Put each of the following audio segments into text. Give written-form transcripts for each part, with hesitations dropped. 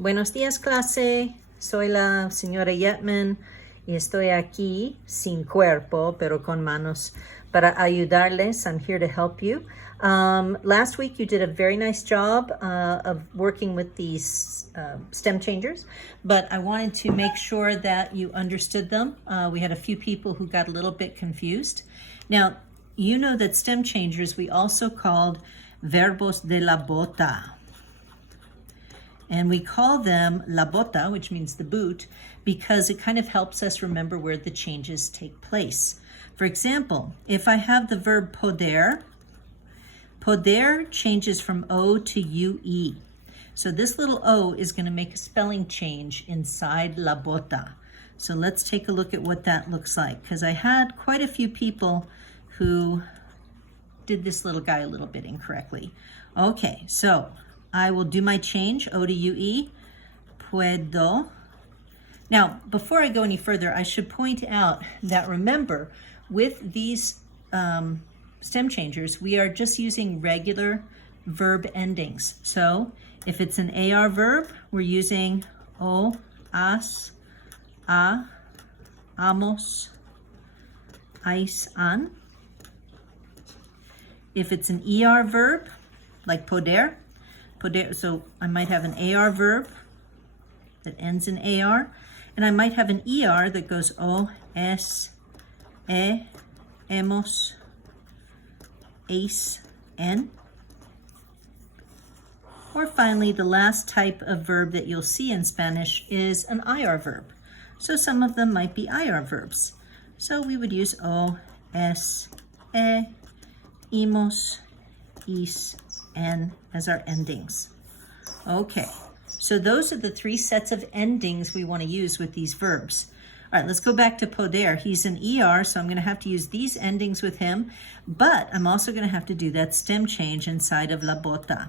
Buenos días, clase. Soy la señora Yetman y estoy aquí sin cuerpo, pero con manos para ayudarles. I'm here to help you. Last week, you did a very nice job of working with these stem changers, but I wanted to make sure that you understood them. We had a few people who got a little bit confused. Now, you know that stem changers we also called verbos de la bota. And we call them la bota, which means the boot, because it kind of helps us remember where the changes take place. For example, if I have the verb poder, poder changes from O to UE. So this little O is going to make a spelling change inside la bota. So let's take a look at what that looks like, because I had quite a few people who did this little guy a little bit incorrectly. Okay, so I will do my change, O to UE, puedo. Now, before I go any further, I should point out that remember, with these stem changers, we are just using regular verb endings. So if it's an AR verb, we're using o, as, a, amos, ais, an. If it's an ER verb, like poder, so I might have an AR verb that ends in AR, and I might have an ER that goes O, S, E, hemos, eis, en. Or finally, the last type of verb that you'll see in Spanish is an IR verb. So some of them might be IR verbs. So we would use O, S, E, hemos, is, en as our endings. Okay, so those are the three sets of endings we want to use with these verbs. All right, let's go back to poder. He's an ER, so I'm going to have to use these endings with him, but I'm also going to have to do that stem change inside of la bota.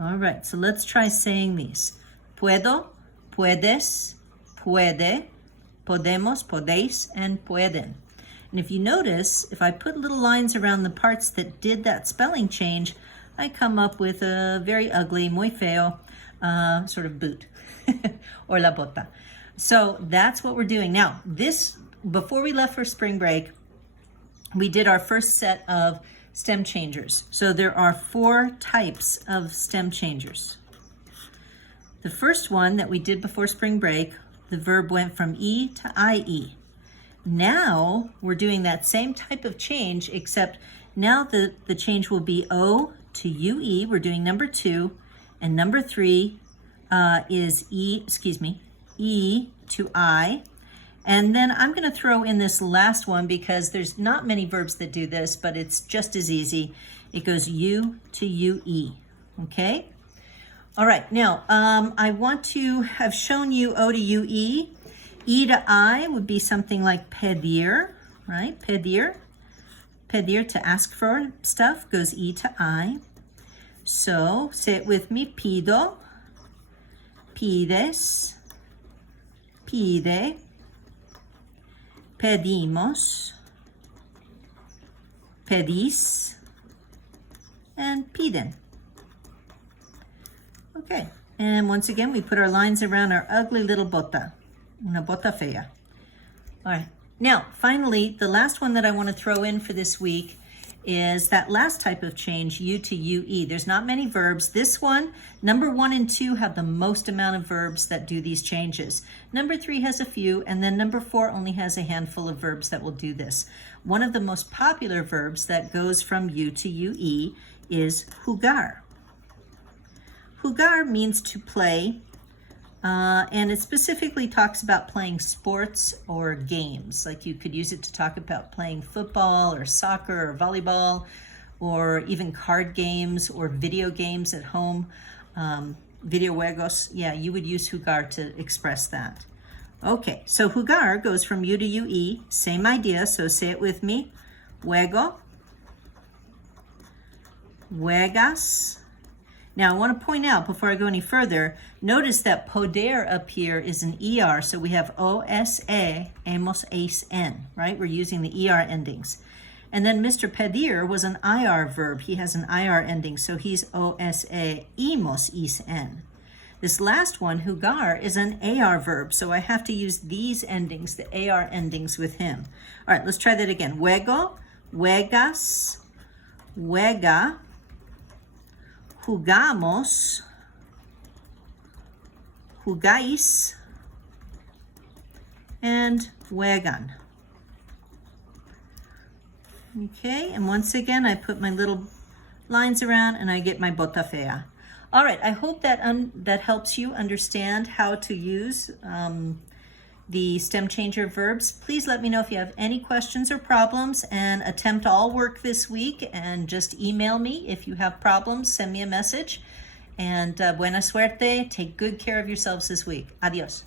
All right, so let's try saying these. Puedo, puedes, puede, podemos, podéis, and pueden. And if you notice, if I put little lines around the parts that did that spelling change, I come up with a very ugly, muy feo, sort of boot, or la bota. So that's what we're doing. Now, before we left for spring break, we did our first set of stem changers. So there are 4 types of stem changers. The first one that we did before spring break, the verb went from E to IE. Now we're doing that same type of change, except now the change will be O to UE. We're doing number 2, and number 3 is E to I. And then I'm going to throw in this last one because there's not many verbs that do this, but it's just as easy. It goes U to UE, okay? All right, now I want to have shown you O to UE. E to I would be something like pedir, right? Pedir. Pedir, to ask for stuff, goes E to I. So say it with me. Pido, pides, pide, pedimos, pedís, and piden. Okay, and once again, we put our lines around our ugly little bota, una bota fea. All right, now, finally, the last one that I want to throw in for this week is that last type of change, U to UE. There's not many verbs. This one, number 1 and 2 have the most amount of verbs that do these changes. Number 3 has a few, and then number 4 only has a handful of verbs that will do this. One of the most popular verbs that goes from U to UE is jugar. Jugar means to play, and it specifically talks about playing sports or games. Like you could use it to talk about playing football or soccer or volleyball, or even card games or video games at home, videojuegos. Yeah, you would use jugar to express that. Okay, so jugar goes from U to UE, same idea, so say it with me. Juego, juegas, Now, I want to point out before I go any further, notice that poder up here is an ER, so we have OSA, hemos en, right? We're using the ER endings. And then Mr. Pedir was an IR verb. He has an IR ending, so he's OSA, hemos en. This last one, jugar, is an AR verb, so I have to use these endings, the AR endings with him. All right, let's try that again. Juego, juegas, juega, jugamos, jugáis, and juegan. Okay, and once again, I put my little lines around and I get my bota fea. All right, I hope that that helps you understand how to use the stem changer verbs. Please let me know if you have any questions or problems, and attempt all work this week, and just email me if you have problems. Send me a message, and buena suerte. Take good care of yourselves this week. Adios.